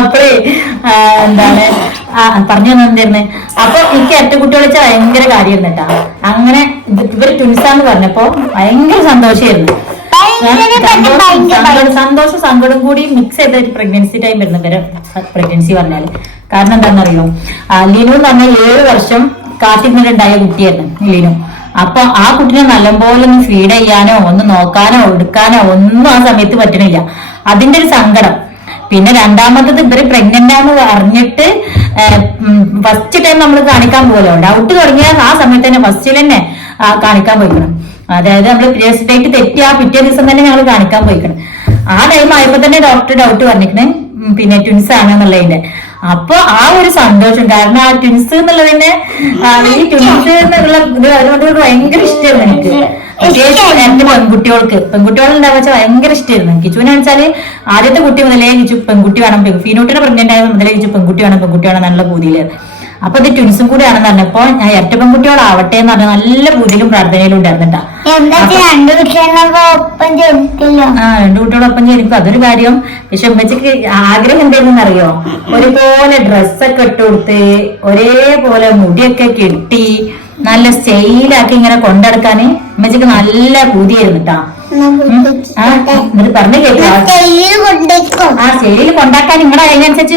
അപ്പഴേ എന്താണ് പറഞ്ഞു തന്നിരുന്നേ. അപ്പൊ എനിക്ക് ഇരട്ട കുട്ടികളെ വെച്ചാൽ ഭയങ്കര കാര്യമായിരുന്നു കേട്ടാ. അങ്ങനെ ഇവര് ട്വിൻസാന്ന് പറഞ്ഞപ്പോ ഭയങ്കര സന്തോഷമായിരുന്നു. സന്തോഷം സങ്കടം കൂടി മിക്സ് ചെയ്ത ഒരു പ്രഗ്നൻസി ടൈം വരുന്ന ഇവരെ പ്രഗ്നൻസി പറഞ്ഞാല്. കാരണം എന്താണെന്നറിയോ, ലിനു എന്ന് പറഞ്ഞാൽ 7 വർഷം കാത്തിരുന്നിട്ടുണ്ടായ കുട്ടിയായിരുന്നു ലിനു. അപ്പൊ ആ കുട്ടിനെ നല്ലപോലെ ഒന്ന് ഫീഡ് ചെയ്യാനോ ഒന്ന് നോക്കാനോ എടുക്കാനോ ഒന്നും ആ സമയത്ത് പറ്റണില്ല. അതിന്റെ ഒരു സങ്കടം. പിന്നെ രണ്ടാമത്തത് ഇവര് പ്രഗ്നന്റ് ആണെന്ന് അറിഞ്ഞിട്ട് ഫസ്റ്റ് ടൈം നമ്മൾ കാണിക്കാൻ പോകലോ, ഡൗട്ട് തുടങ്ങിയ ആ സമയത്ത് തന്നെ ഫസ്റ്റിൽ തന്നെ കാണിക്കാൻ പോയിക്കണം. അതായത് നമ്മൾ പീരിയഡ്സ് ഡേറ്റ് തെറ്റിയ പിറ്റേ ദിവസം തന്നെ ഞങ്ങൾ കാണിക്കാൻ പോയിക്കണം. ആ ടൈം ആയപ്പോ തന്നെ ഡോക്ടർ ഡൗട്ട് പറഞ്ഞിരിക്കണേ പിന്നെ ട്വിൻസ് ആണെന്നുള്ളതിന്റെ. അപ്പൊ ആ ഒരു സന്തോഷം, കാരണം ആ ട്വിൻസ് എന്നുള്ളതിന്റെ ഈ ട്വിൻസ് എന്നുള്ള ഇത് അതുകൊണ്ട് ഭയങ്കര ഇഷ്ടമായിരുന്നു എനിക്ക്. എന്റെ പെൺകുട്ടികളുണ്ടാവുക വെച്ചാൽ ഭയങ്കര ഇഷ്ടമായിരുന്നു. കിച്ചുവിനെ വെച്ചാല് ആദ്യത്തെ കുട്ടി മുതലേ കിച്ചു പെൺകുട്ടി വേണം, ഫീനൂട്ടിനെ പ്രഗ്നന്റ് ആയത് മുതലേ കിച്ചു പെൺകുട്ടി വേണം നല്ല പൂതിയിലായിരുന്നു. അപ്പൊ ഇത് ട്വിൻസും കൂടി ആണെന്ന് പറഞ്ഞപ്പോ ഞാൻ ഇരട്ട പെൺകുട്ടികളാവട്ടെ എന്ന് പറഞ്ഞ നല്ല പൂതിയിലും പ്രാർത്ഥനയിലും ഉണ്ടായിരുന്നിട്ടാ. 2 കുട്ടികളൊപ്പം ജനിക്കും, അതൊരു കാര്യം. പക്ഷെ ഉമ്മച്ചിക്ക് ആഗ്രഹം എന്തായിരുന്നു അറിയോ, ഒരുപോലെ ഡ്രസ്സൊക്കെ ഇട്ട് കൊടുത്ത് ഒരേപോലെ മുടിയൊക്കെ കെട്ടി നല്ല സ്റ്റൈലാക്കി ഇങ്ങനെ കൊണ്ടെടുക്കാന് ഉമ്മച്ചിക്ക് നല്ല പൂതിയായിരുന്നു കേട്ടാ. എന്നിട്ട് പറഞ്ഞു കേട്ടോ, ആ സ്റ്റൈലിൽ കൊണ്ടാക്കാൻ നിങ്ങളെ അതിനനുസരിച്ച്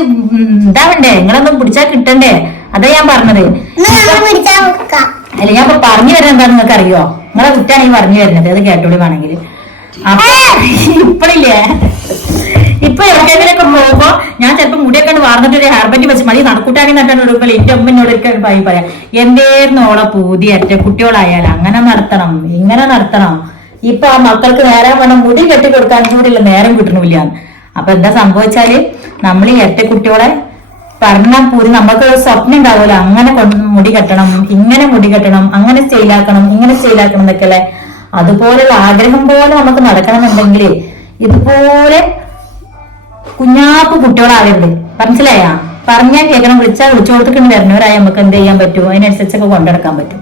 ഇതാവണ്ടേ, നിങ്ങളൊന്നും പിടിച്ചാൽ കിട്ടണ്ടേ. അതാ ഞാൻ പറഞ്ഞത്. അല്ല, ഞാൻ ഇപ്പൊ പറഞ്ഞു വരുന്നത് എന്താണെന്ന് നിങ്ങൾക്ക് അറിയോ, നിങ്ങളെ കുറ്റാണ് ഈ പറഞ്ഞു വരുന്നത്, അത് കേട്ടോളി വേണമെങ്കിൽ. അപ്പൊ ഇപ്പഴില്ലേ, ഇപ്പൊ എവിടെയെങ്കിലൊക്കെ പോകുമ്പോ ഞാൻ ചിലപ്പോ മുടിയൊക്കെ വാർന്നിട്ട് ഒരു ഹെയർ ബാൻഡ് വെച്ച് മതി നടക്കൂട്ടാക്കി നട്ടാണ് എടുക്കൽ. എന്റെ അമ്മനോട് പറയാം, എന്തായിരുന്നു ഓളെ പൂതി അറ്റ കുട്ടികളായാലും അങ്ങനെ നടത്തണം ഇങ്ങനെ നടത്തണം. ഇപ്പൊ ആ മക്കൾക്ക് നേരം വേണം മുടി കെട്ടി കൊടുക്കാൻ കൂടിയുള്ള നേരം കിട്ടണില്ല. അപ്പൊ എന്താ സംഭവിച്ചാല് നമ്മൾ ഈ ഇരട്ട കുട്ടികളെ പറഞ്ഞാൽ പൂതി നമ്മൾക്ക് സ്വപ്നം ഉണ്ടാവുമല്ലോ, അങ്ങനെ മുടി കെട്ടണം ഇങ്ങനെ മുടി കെട്ടണം അങ്ങനെ സ്റ്റൈലാക്കണം ഇങ്ങനെ സ്റ്റൈലാക്കണം എന്നൊക്കെ അല്ലെ. അതുപോലെയുള്ള ആഗ്രഹം പോലെ നമുക്ക് നടക്കണമെന്നുണ്ടെങ്കിൽ ഇതുപോലെ കുഞ്ഞാപ്പ് കുട്ടികളാവരുത്. മനസ്സിലായാ? പറഞ്ഞാൽ കേൾക്കണം, വിളിച്ചു കൊടുത്തിട്ട് വരുന്നവരായി നമുക്ക് എന്ത് ചെയ്യാൻ പറ്റും, അതിനനുസരിച്ചൊക്കെ കൊണ്ടെടുക്കാൻ പറ്റും.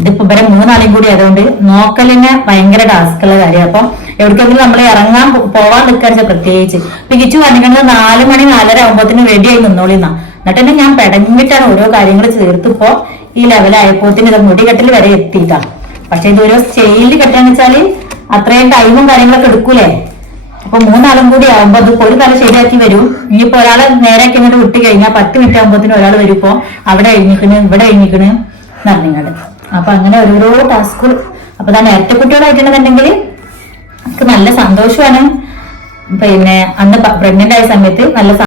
ഇതിപ്പോ ഇവരെ 3 ആളെയും കൂടി ആയതുകൊണ്ട് നോക്കലിന് ഭയങ്കര ടാസ്കുള്ള കാര്യം. അപ്പൊ എവിടേക്കെങ്കിലും നമ്മൾ ഇറങ്ങാൻ പോവാൻ നിൽക്കാന്ന് പ്രത്യേകിച്ച് ഇപ്പൊ കിച്ചു പറഞ്ഞിട്ടുണ്ട് 4 മണി 4:30 ആകുമ്പോത്തിന് റെഡിയായി നിന്നോളിന്നാ. എന്നിട്ട് തന്നെ ഞാൻ പെടഞ്ഞിട്ടാണ് ഓരോ കാര്യങ്ങൾ ചേർത്തിപ്പോ ഈ ലെവലായപ്പോത്തിന് ഇത് മുടികെട്ടൽ വരെ എത്തിയിട്ടാ. പക്ഷെ ഇത് ഓരോ സ്റ്റൈലിൽ കെട്ടാന്ന് വെച്ചാല് അത്രയും ടൈമും കാര്യങ്ങളൊക്കെ എടുക്കൂലേ. അപ്പൊ 3 ആളും കൂടി ആവുമ്പോ അത് ഒരു തല ശരിയാക്കി വരും. ഇനിയിപ്പോ ഒരാളെ നേരെയൊക്കെ ഇങ്ങോട്ട് വിട്ട് കഴിഞ്ഞാൽ 10 മിനിറ്റ് ആകുമ്പോത്തിന് ഒരാൾ വരുമ്പോ അവിടെ കഴിഞ്ഞിക്കണ് ഇവിടെ കഴിഞ്ഞിക്കണ് എന്നറിഞ്ഞാട്. അപ്പൊ അങ്ങനെ ഓരോരോ ടാസ്കുകൾ. അപ്പൊ തന്നെ ഇരട്ടക്കുട്ടികളായിട്ടുണ്ടെന്നുണ്ടെങ്കിൽ നമുക്ക് നല്ല സന്തോഷമാണ്. പിന്നെ അന്ന് പ്രഗ്നന്റ് ആയ സമയത്ത് നല്ല